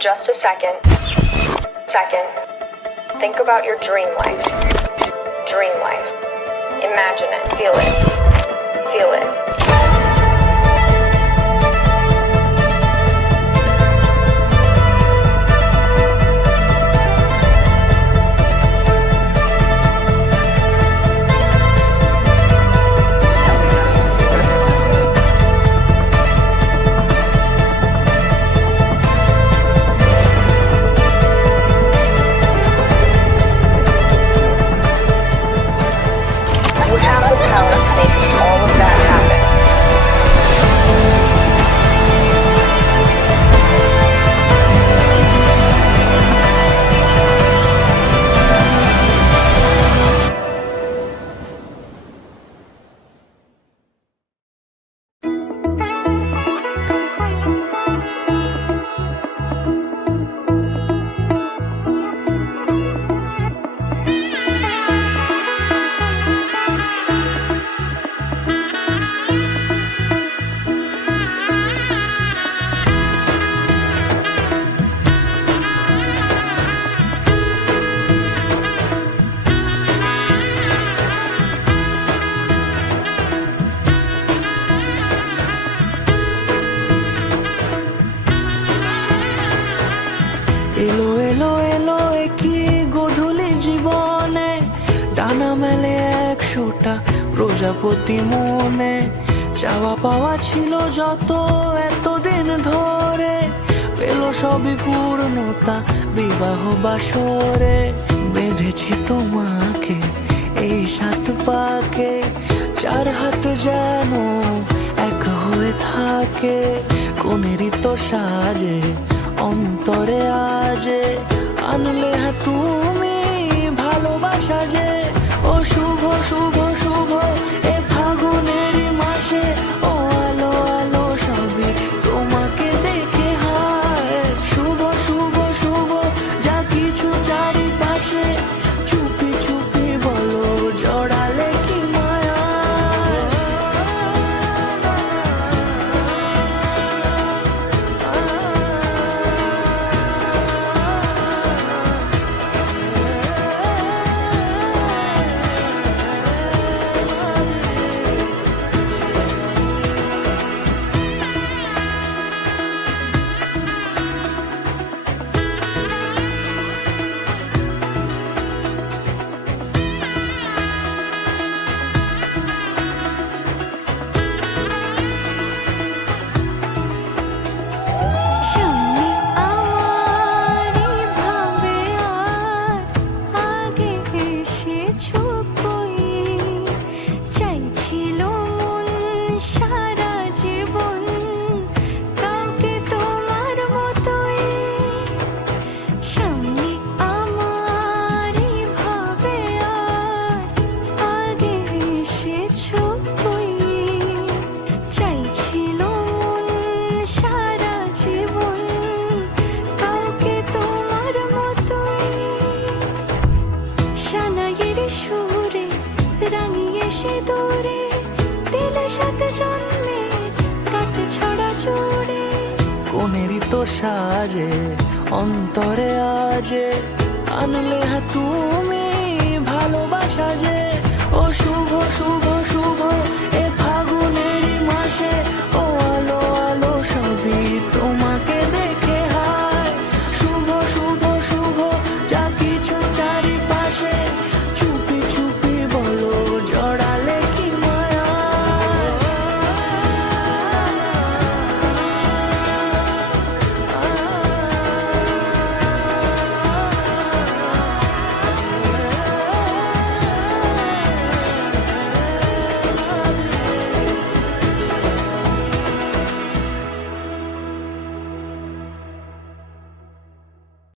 just a second. Think about your dream life. Dream life. Imagine it. Feel it. Feel it. এলো এলো এলো কি গোধূলি জীবনে, ডানা মেলে 100টা প্রজাপতি মনে। চাওয়া পাওয়া ছিল যত এতদিন ধরে, পেল সবই পূর্ণতা বিবাহ বাসরে। বেঁধেছি তোমাকে এই 7 পাকে, 4 হাত যেন এক হয়ে থাকে। কোনেরই তো সাজে অন্তরে আজে, আনলে হ্যাঁ তুমি ভালোবাসা যে। ও শুভ শুভ শুভ এ ফাগুনেরই মাসে, ও আলো আলো সবে তোমাকে দেখে হায়। শুভ শুভ শুভ যা কিছু চারিপাশে, চুপি চুপি বলো জড়ালে কি মায়া। রাঙিয়ে সে দূরে দিলের সাথে জন্মে কাট ছড়া জোড়ে। কোনেরই তো সাজে অন্তরে আজে, আনলে হ্যাঁ তুমি ভালোবাসা যে।